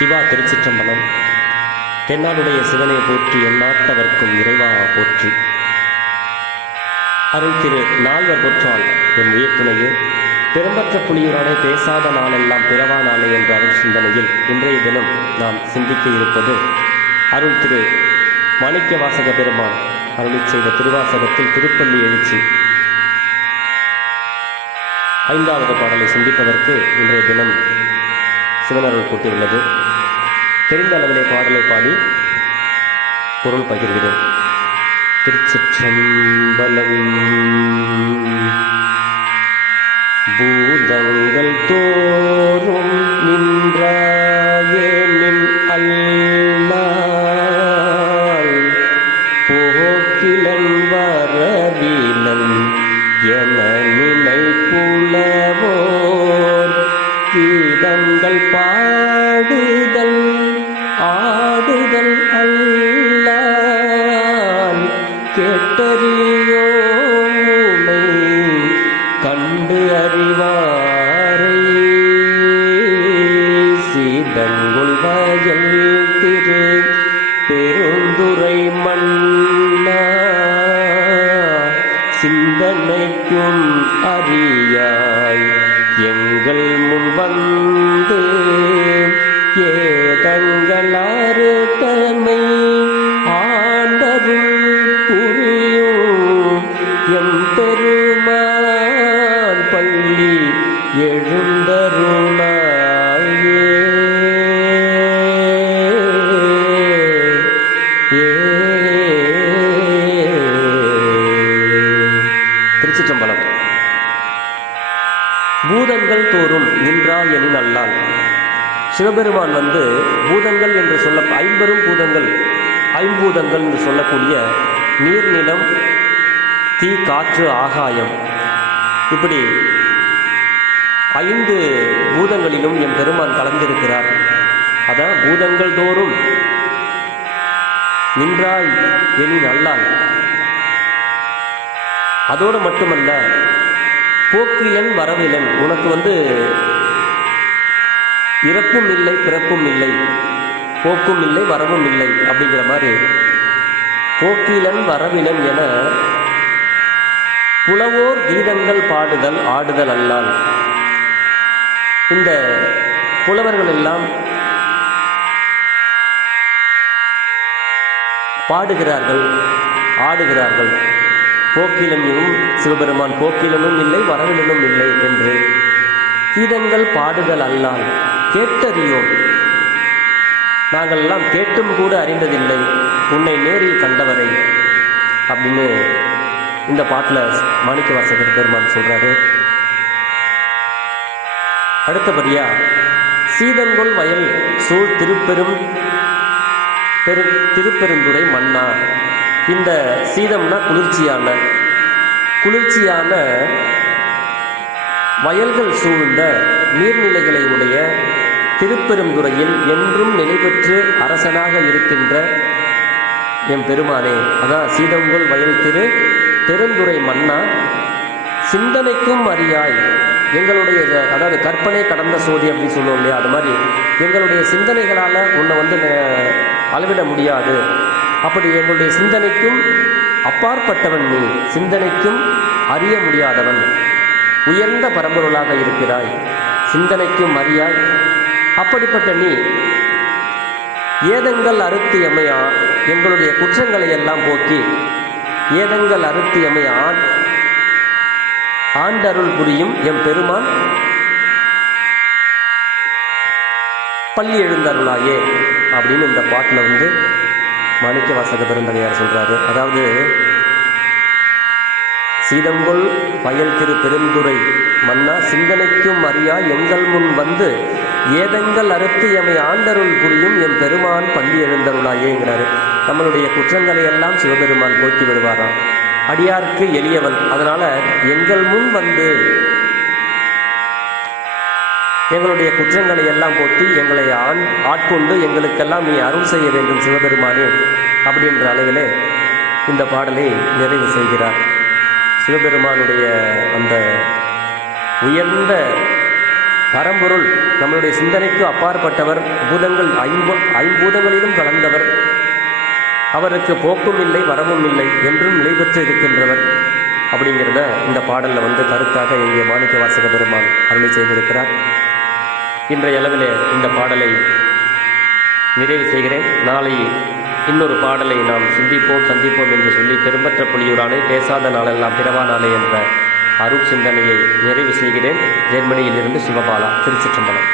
சிவா திருச்சிற்றம்பலம். தென்னாடுடைய சிவனை போற்றி எந்நாட்டவர்க்கும் இறைவா போற்றி. அருள் திரு நால்வர் பொற்றால் என் உயிர்த்துணையே பெரும்பற்ற புலியூரானே பேசாத நாளெல்லாம் பிறவா நாளே என்ற அருள் சிந்தனையில் இன்றைய தினம் நாம் சிந்திக்க இருப்பது அருள் திரு மாணிக்க வாசக பெருமான் அருளி செய்த திருவாசகத்தில் திருப்பள்ளி எழுச்சி 5வது பாடலை சிந்திப்பதற்கு இன்றைய தினம் சிவனருள் கூட்டியுள்ளது. தெரிந்த அளவிலே பாடலை பாடி பொருள் பகிர்கிறேன். திருச்சிற்றம்பலம். பூதங்கள் தோறும் நின்றாயே நின் அல்லால் போக்கிலன் வரவிலன் என நினைப்புலவோர் கீதங்கள் பாடுதல் ஆடுதல் அல்லால் கேட்டறியோம் உனை கண்டு அறிவாரை. சீதங்குள் வயல் திரு பெருந்துறை மன்னா சிந்தனைக்கும் அறியாய் எங்கள் முன் வந்து ஏதங்களாறு தமை ஆண்டருள் புரியும் எம் பெருமான் பள்ளி எழுந்தருளாயே. திருச்சிற்றம்பலம். பூதங்கள் தோறும் நின்றாய் எனின் அல்லால். சிவபெருமான் பூதங்கள் என்று சொல்ல ஐம்பெரும் பூதங்கள் ஐம்பூதங்கள் என்று சொல்லக்கூடிய நீர், நிலம், தீ, காற்று, ஆகாயம், இப்படி 5 பூதங்களிலும் என் பெருமான் கலந்திருக்கிறார். அதான் பூதங்கள் தோறும் நின்றாய் எனின் அல்லால். அதோடு மட்டுமல்ல, போக்கிலன் வரவிலன், உனக்கு இறப்பும் இல்லை பிறப்பும் இல்லை, போக்கும் இல்லை வரவும் இல்லை அப்படிங்கிற மாதிரி போக்கிலன் வரவிலன் என புலவோர் கீதங்கள் பாடுதல் ஆடுதல் அல்லால். இந்த புலவர்கள் எல்லாம் பாடுகிறார்கள், ஆடுகிறார்கள். போக்கிலனும் சிவபெருமான் போக்கிலனும் இல்லை வரவிலனும் இல்லை என்று கீதங்கள் பாடுதல் அல்லால் கேட்டறியோம். நாங்கள் எல்லாம் கேட்டும் கூட அறிந்ததில்லை உன்னை நேரில் கண்டவரை அப்படின்னு இந்த பாட்டில் மாணிக்க வாசகர் பெருமான் சொல்றாரு. அடுத்தபடியா சீதங்கொள் வயல் சூழ் திருப்பெருந்துறை மன்னா. இந்த சீதம்னா குளிர்ச்சியான வயல்கள் சூழ்ந்த நீர்நிலைகளை உடைய திருப்பெருந்துறையில் என்றும் நிலை பெற்று அரசனாக இருக்கின்ற எம் பெருமானே. அதான் சீதங்கொள் வயல் பெருந்துறை மன்னா சிந்தனைக்கும் அறியாய். எங்களுடைய அதாவது கற்பனை கடந்த சோதி அப்படின்னு சொல்லுவோம் இல்லையா, அது மாதிரி எங்களுடைய சிந்தனைகளால் உன்னை அளவிட முடியாது. அப்படி எங்களுடைய சிந்தனைக்கும் அப்பாற்பட்டவன் நீ, சிந்தனைக்கும் அறிய முடியாதவன், உயர்ந்த பரம்பொருளாக இருக்கிறாய், சிந்தனைக்கும் அறியாய். அப்படிப்பட்ட நீ ஏதங்கள் அறுத்து எமையா எங்களுடைய குற்றங்களை எல்லாம் போக்கி ஏதங்கள் அறுத்து எமையா ஆண்டருள் புரியும் எம் பெருமான் பள்ளி எழுந்தருளாயே அப்படின்னு இந்த பாட்டில் மாணிக்க வாசக பெருந்தகையார் சொல்றாரு. அதாவது சீதங்கொள் வயல் பெருந்துறை மன்னா சிந்தனைக்கும் அறியா எங்கள் முன் வந்து ஏதங்கள் அறுத்து எமை ஆண்டருள் புரியும் எம் பெருமான் பள்ளி எழுந்தருளாயேங்கிறாரு. நம்மளுடைய குற்றங்களை எல்லாம் சிவபெருமான் போக்கி விடுவாராம். அடியார்க்கு எளியவன், அதனால எங்கள் முன் வந்து எங்களுடைய குற்றங்களை எல்லாம் போக்கி எங்களை ஆட்கொண்டு எங்களுக்கெல்லாம் நீ அருள் செய்ய வேண்டும் சிவபெருமானே அப்படின்ற அளவிலே இந்த பாடலை நிறைவு செய்கிறார். சிவபெருமானுடைய அந்த உயர்ந்த பரம்பொருள் நம்மளுடைய சிந்தனைக்கு அப்பாற்பட்டவர், பூதங்கள் ஐம்பூதங்களிலும் கலந்தவர், அவருக்கு போக்கும் இல்லை வரவும் இல்லை என்றும் நிலை பெற்று இருக்கின்றவர் அப்படிங்கிறத இந்த பாடலில் கருத்தாக இங்கே மாணிக்கவாசக பெருமான் அருளை செய்திருக்கிறார். இன்றைய அளவிலே இந்த பாடலை நிறைவு செய்கிறேன். நாளை இன்னொரு பாடலை நாம் சந்திப்போம் என்று சொல்லி பெரும்பற்ற புலியூரானே பேசாத நாளெல்லாம் பிறவா நாளே என்ற அருள் சிந்தனையை நிறைவு செய்கிறேன். ஜெர்மனியிலிருந்து சிவபாலா, திருச்சிற்றம்பலம்.